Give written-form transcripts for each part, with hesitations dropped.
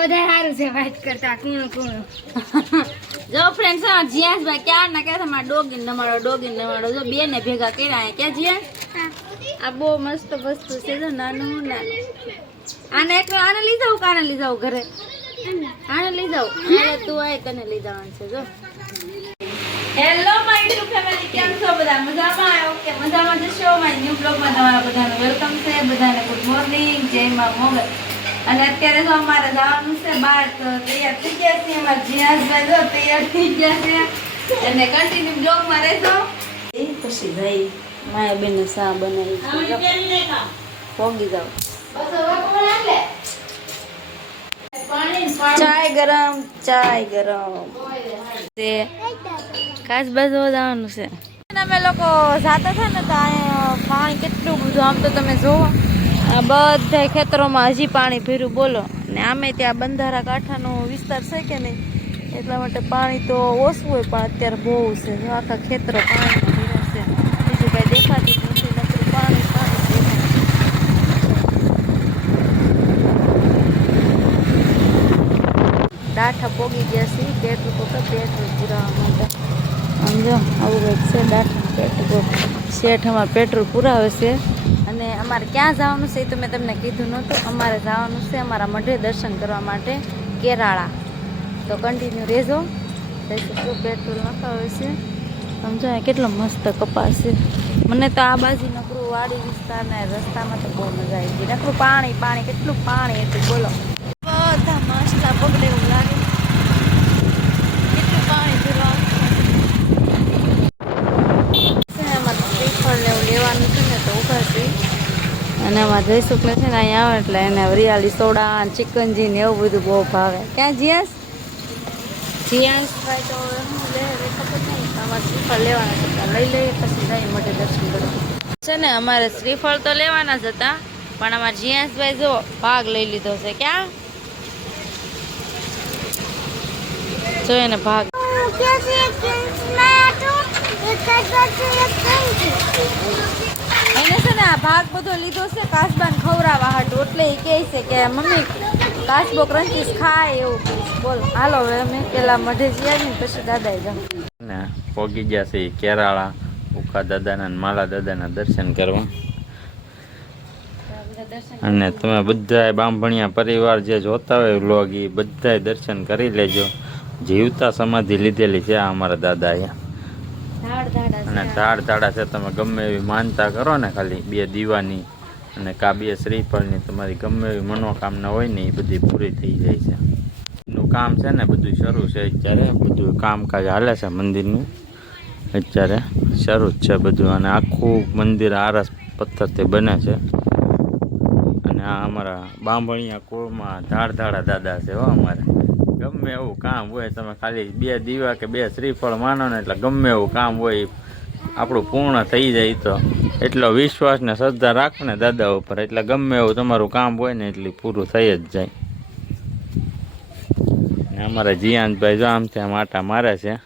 વધારે સારું છે વાત કરતા કૂણું જો ફ્રેન્ડ્સ જીયાસભાઈ ક્યાં ના કહેતા મારા ડોગીન નમાડો જો બે ને ભેગા કર્યા ક્યાં જીયાસ આ બહુ મસ્ત વસ્તુ છે જો નાનું આને લઈ જાવ કાને લઈ જાવ ઘરે આને લઈ જાવ તું આય તને લઈ જવાનું છે જો હેલો માય યુટ્યુબ ફેમિલી કેમ છો બધા મજામાં ઓકે મજામાં જશો માય ન્યુ બ્લોગમાં તમારા બધાનું વેલકમ છે બધાને ગુડ મોર્નિંગ જય માં મોગલ અને અત્યારે તો અમારે જવાનું છે બહાર તો તૈયાર થઈ ગયા છે અમારા જીયાસભાઈ જો તૈયાર થઈ ગયા છે અને કન્ટિન્યુ બ્લોગમાં રહેજો એ પછી ભાઈ માય બેન સા બનાવી પોગી જાવ ચાય ગરમ તે ખાસ બસ જવાનું છે અમે લોકો જાતા હતા ને તો અહીંયા પાણી કેટલું બધું આમ તો તમે જોવો આ બધા ખેતરોમાં હજી પાણી ભર્યું બોલો ને આમે ત્યાં બંધારા કાંઠાનો વિસ્તાર છે કે નહીં એટલા માટે પાણી તો ઓછું હોય પણ અત્યારે બહુ છે જો આખા ખેતરો પાણીમાં ભર્યા છે બીજું કાંઈ દેખાતું જ નથી નકરું પાણી ડાઠા પોગી ગયા છે પેટ્રોલ પુરાવા માટે સમજો આવું કંઈક છે ડાઠા પેટ્રોલ શેઠ અમારે પેટ્રોલ પુરાવે છે અને અમારે ક્યાં જવાનું છે એ તો મેં તમને કીધું નહોતું અમારે જવાનું છે અમારા મઢે દર્શન કરવા માટે કેરાળા તો કન્ટિન્યુ રહેજો શું પેટ્રોલ નખાવે છે સમજો કેટલો મસ્ત કપાસ છે મને તો આ બાજુ નકરું વાડી વિસ્તાર ને રસ્તામાં તો બહુ મજા આવી ગઈ નકરું પાણી કેટલું પાણી હતું બોલો બધા મસ્ત પગડે એવું લાગે કેટલું પાણી ભરવાનું લેવાનું છે ને તો ઉભા છે અને એમાં જયસુખને છે ને અહીંયા આવે એટલે એને વરિયાળી સોડા ચિકનજી ને એવું બધું બહુ ભાવે ક્યાં જીયાસભાઈ તો શું લે ખબર નહીં અમારે શ્રીફળ લેવાના હતા લઈ લઈએ પછી જઈએ મઢે દર્શન કરવા છે ને અમારે શ્રીફળ તો લેવાના જ હતા પણ અમારે જીયાસભાઈ જો ભાગ લઈ લીધો છે ક્યાં જો એને ભાગ એને છે ને આ ભાગ બધો લીધો છે કાસબાને ખવડાવવા હાટું એટલે એ કહે છે કે મમ્મી કાસબો ક્રંચીસ ખાય એવું બોલ હાલો હવે અમે પેલા મઢે જઈએ ને પછી દાદાએ જાવ ને પોગી ગયા છે કેરાળા ઉકા દાદાના માલા દાદાના દર્શન કરવા અને તમે બધાય બાંભણિયા પરિવાર જે જોતા હોય વ્લોગ એ બધાય દર્શન કરી લેજો જીવતા સમાધિ લીધેલી છે અમારા દાદાએ અને ધાડા છે તમે ગમે એવી માનતા કરો ને ખાલી 2 દીવાની અને કા 2 શ્રીફળની તમારી ગમે એવી મનોકામના હોય ને એ બધી પૂરી થઈ જાય છે એનું કામ છે ને બધું શરૂ છે અત્યારે બધું કામકાજ હાલે છે મંદિરનું અત્યારે શરૂ જ છે બધું અને આખું મંદિર આરસ પથ્થરથી બને છે અને આ અમારા બાંભણિયા કુળમાં ધાડા દાદા છે હો અમારે ગમે એવું કામ હોય તમે ખાલી 2 દીવા કે 2 શ્રીફળ માનો ને એટલે ગમે એવું કામ હોય આપણું પૂર્ણ થઈ જાય તો એટલો વિશ્વાસ ને શ્રદ્ધા રાખો ને દાદા ઉપર એટલે ગમે એવું તમારું કામ હોય ને એટલું પૂરું થઈ જ જાય ને અમારા જીયાનભાઈ જો આમ ત્યાં આટા મારે છે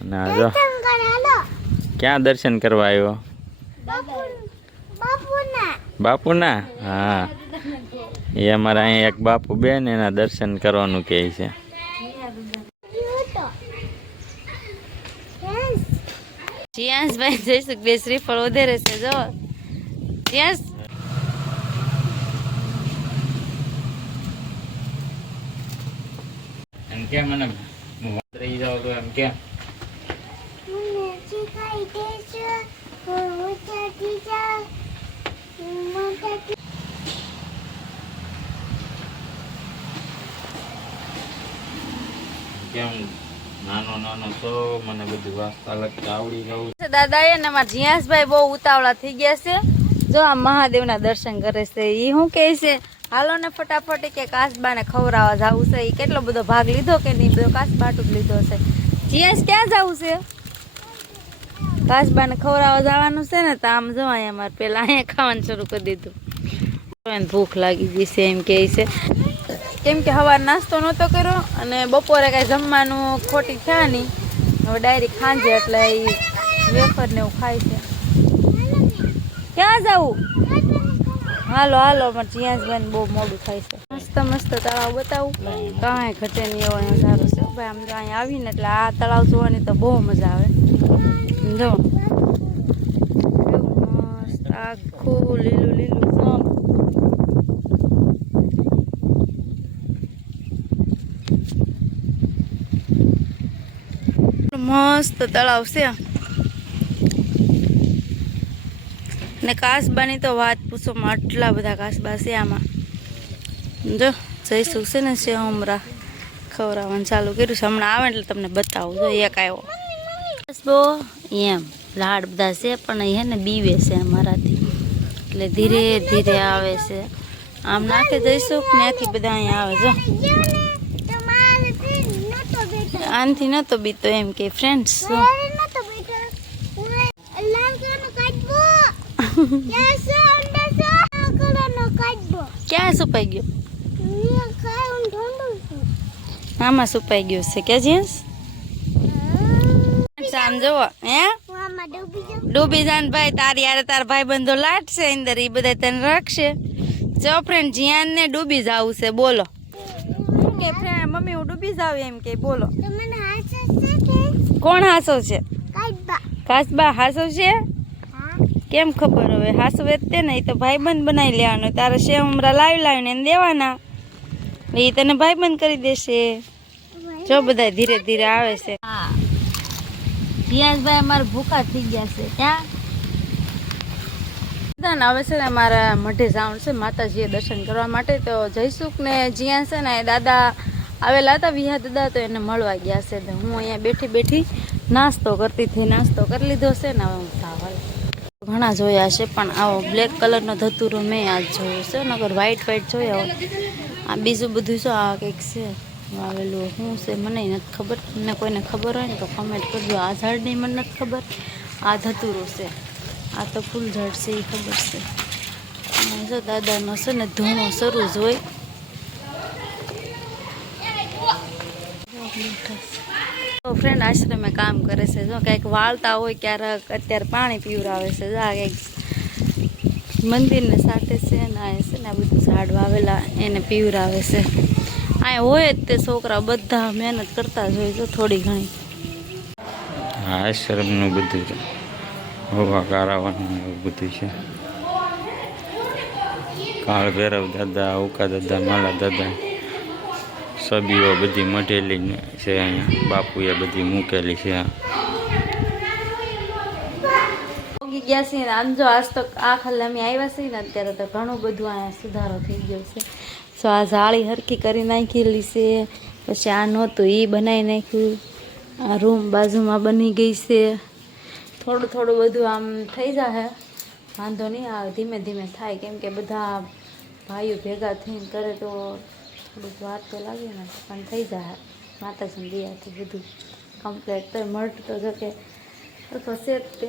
અને આ જો ક્યાં દર્શન કરવા આવ્યો બાપુના હા એ અમારા અહીંયા એક બાપુ બેન એના દર્શન કરવાનું કહે છે જીયાસભાઈ જઈશું 2 શ્રીફળ વધારે છે જો જીયાસ એમ કે મને વાત રહી જાવ તો એમ કે કેમ નાનો તો મને બધું વાંચતા લખતા આવડી ગયું દાદાએ ને અમારા જીયાસભાઈ બહુ ઉતાવળા થઈ ગયા છે જો આ મહાદેવના દર્શન કરે છે એ શું કહે છે હાલો ને ફટાફટ કે કાસબાને ખવડાવવા જવું છે એ કેટલો બધો ભાગ લીધો કે નહીં બધો કાસબાટું જ લીધો છે જીયાસ ક્યાં જવું છે કાસબાને ખવડાવવા જવાનું છે ને તો આમ જો અહીંયા અમારે પેલા અહીંયા ખાવાનું શરૂ કરી દીધું ભૂખ લાગી ગઈ છે એમ કહે છે કેમ કે સવાર નાસ્તો નહોતો કર્યો અને બપોરે કાંઈ જમવાનું ખોટી થયા નહીં હવે ડાયરેક્ટ ખાંજે એટલે એ વેફર ને એવું ખાય છે ક્યાં જવું હાલો હાલો અમારે જીયાસભાઈ બહુ મોડું થાય છે. મસ્ત મસ્ત તળાવ બતાવું કાંઈ ઘટે નહીં એવો નજારો છે ભાઈ. આમ તો અહીંયા આવીને એટલે આ તળાવ જોવાની તો બહુ મજા આવે. જો મસ્ત આખું લીલું લીલું સમ. મસ્ત તળાવ છે ને કાસબાની તો વાત પૂછો, આટલા બધા કાસબા છે આમાં. જો જઈશું છે ને છે હમણાં ખવડાવવાનું ચાલુ કર્યું છે, હમણાં આવે એટલે તમને બતાવું. જો એક આવ્યો કાસબો એમ લાડ બધા છે પણ એ ને બીવે છે અમારાથી એટલે ધીરે ધીરે આવે છે. આમ નાખે જઈશું ત્યાંથી બધા અહીંયા આવે. જો આનથી નતો બીતો એમ કે ફ્રેન્ડ્સ. ક્યાં સુપાઈ ગયો? આમાં સુપાઈ ગયો છે કે જીન્સ? આમ જુઓ હે ડૂબી જાન ભાઈ તારી યાર તાર ભાઈ બંધો લાટશે અંદર એ બધા તને રાખશે. જો ફ્રેન્ડ જીયાન ને ડૂબી જાવું છે બોલો કે ફ્રેન્ડ મમ્મી હું ડૂબી જાવ એમ કે બોલો. કોણ હાસો છે? કાસબા હાસો છે? કેમ ખબર હવે હાસો વેચતે ને એ તો ભાઈબંધ બનાવી લેવાનો. તારે સેવ ઉમરા લાવીને એને દેવાના એ તને ભાઈબંધ કરી દેશે. જો બધા ધીરે ધીરે આવે છે. હા જીયાસભાઈ અમારે ભૂખા થઈ ગયા છે. ક્યાં હવે છે ને મારા મઢે જવાનું છે માતાજીએ દર્શન કરવા માટે. તો જયસુખ ને જીયા છે ને દાદા આવેલા હતા વિહા દાદા તો એને મળવા ગયા છે. તો હું અહીંયા બેઠી બેઠી નાસ્તો કરતી હતી. નાસ્તો કરી લીધો છે ને હવે હું ખાવા ઘણા જોયા છે પણ આવો બ્લેક કલરનો ધતુરો મેં આજ જોયો છે. નગર વ્હાઈટ વ્હાઈટ જોયા હોય. આ બીજું બધું શું આ કંઈક છે આવેલું શું છે મને નથી ખબર. તમને કોઈને ખબર હોય ને તો કમેન્ટ કરજો. આ ઝાડની મને નથી ખબર. આ ધતુરો છે. આ તો ફૂલ ઝાડ છે એ ખબર છે. જો દાદાનો છે ને ધૂણો શરૂ જ હોય. તો ફ્રેન્ડ આશ્રમે કામ કરે છે. જો કંઈક વાળતા હોય ક્યારેક અત્યારે પાણી પીવડાવે છે. જો આ કંઈક મંદિરને સાથે છે ને આ છે ને આ બધું ઝાડ વાવેલા એને પીવડાવે છે. આ હોય જ તે છોકરા બધા મહેનત કરતા જ હોય. તો થોડી ઘણી આશ્રમનું બધું હવા કારાવાનું એવું બધું છે. કાળ ભૈરવ દાદા ઉકા દાદા માલા દાદા સબીઓ બધી મઢેલી છે અહીંયા. બાપુએ બધી મૂકેલી છે. ગયા છે ને આમ જો આજ તો આ ખાલી અમે આવ્યા છીએ ને અત્યારે તો ઘણું બધું અહીંયા સુધારો થઈ ગયો છે. સો આ જાળી હરખી કરી નાખેલી છે. પછી આ નહોતું એ બનાવી નાખ્યું. આ રૂમ બાજુમાં બની ગઈ છે. થોડું થોડું બધું આમ થઈ જાય વાંધો નહીં આવે. ધીમે ધીમે થાય કેમ કે બધા ભાઈઓ ભેગા થઈને કરે તો થોડુંક વાર તો લાગે ને પણ થઈ જાય માતાજીની દયાથી બધું કમ્પ્લીટ. તો મઢ તો જો કે અથવા છે જ તે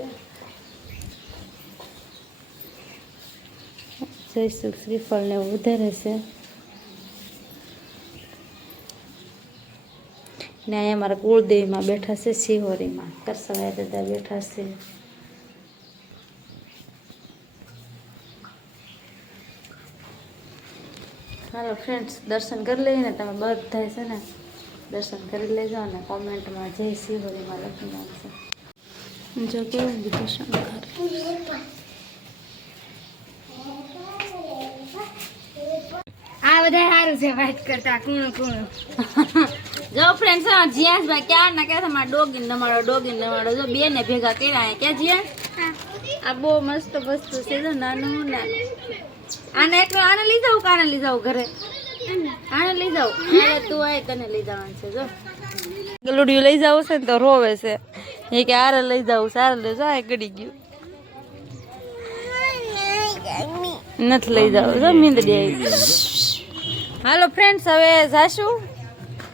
જયસુખ શ્રીફળ ને એવું વધારે છે. ને અહીંયા અમારા કુળદેવીમાં બેઠા છે. શિહોરીમાં કરસવાયા દાદા બેઠા છે. હાલો ફ્રેન્ડ્સ દર્શન કરી લઈએ ને તમે બધા છે ને દર્શન કરી લેજો અને કોમેન્ટમાં જય શિહોરીમાં લખી નાખશે. જો કેવું બધું શંકર આ બધા સારું છે વાત કરતા કુણું કુણું. જો ફ્રેન્ડ્સ જીયાસભાઈ ક્યાં ના ક્યાં તમારા ડોગીને નમાડો જો બે ને ભેગા કર્યા ક્યાં જીયા. આ બહુ મસ્ત વસ્તુ છે. જો નાનું ને આને એકલો આને લઈ જાઉં કાને લઈ જાઉં ઘરે આને લઈ જાઉં. તું આય તને લઈ જવાનું છે. જો ગલુડિયું લઈ જવું છે ને તો રોવે છે એ કે આરે લઈ જવું સારે લઈ જાય ગડી ગયું નથી લઈ જાવ. જો મીંદડી આવી. હાલો ફ્રેન્ડ્સ હવે જાશું.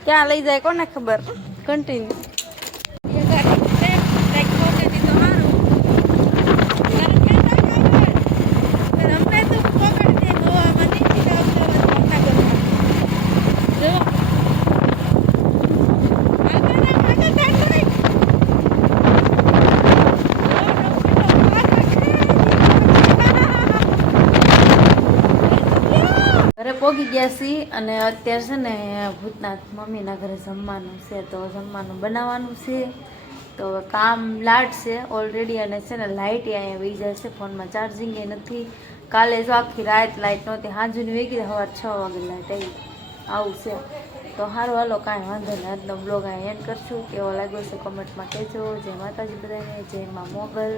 ક્યાં લઈ જાય કોને ખબર. કન્ટિન્યુ પોગી ગયા છીએ અને અત્યારે છે ને ભૂતનાથ મમ્મીના ઘરે જમવાનું છે, તો જમવાનું બનાવવાનું છે. તો હવે કામ લાટ છે ઓલરેડી, અને છે ને લાઇટ અહીંયા વહી જાય છે, ફોનમાં ચાર્જિંગ એ નથી. કાલે જો આખી રાત લાઇટ નહોતી, સાંજની વહી ગઈ, સવાર 6 વાગે લાઇટ આવી. આવું છે. તો સારું હાલો, કાંઈ વાંધો નહીં. આજનો બ્લોગ અહીંયા એન્ડ કરશું. કેવો લાગ્યો છે કમેન્ટમાં કહેજો. જય માતાજી બધાને, જય મા મોગલ.